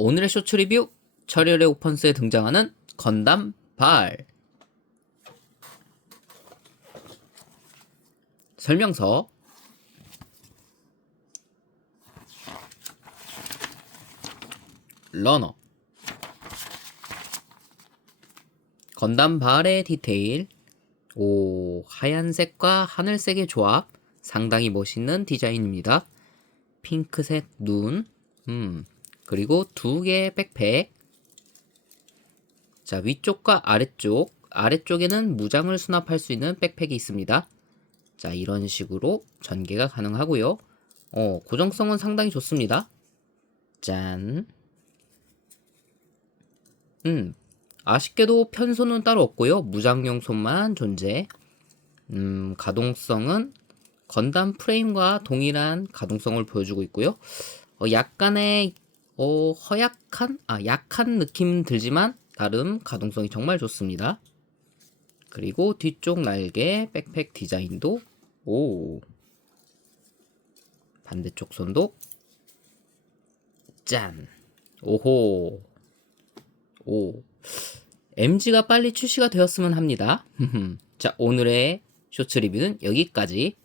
오늘의 쇼츠 리뷰 철혈의 오펀스에 등장하는 건담 발. 설명서. 러너. 건담 발의 디테일. 오 하얀색과 하늘색의 조합. 상당히 멋있는 디자인입니다. 핑크색 눈, 음, 그리고 두 개의 백팩. 자, 위쪽과 아래쪽, 아래쪽에는 무장을 수납할 수 있는 백팩이 있습니다. 자, 이런 식으로 전개가 가능하고요. 어, 고정성은 상당히 좋습니다. 짠. 음, 아쉽게도 편손은 따로 없고요. 무장용 손만 존재. 음, 가동성은 건담 프레임과 동일한 가동성을 보여주고 있고요. 어, 약간의 어, 허약한, 아, 약한 느낌 들지만 나름 가동성이 정말 좋습니다. 그리고 뒤쪽 날개 백팩 디자인도 오. 반대쪽 손도 짠. 오호. 오. MG가 빨리 출시가 되었으면 합니다. 자 오늘의 쇼츠 리뷰는 여기까지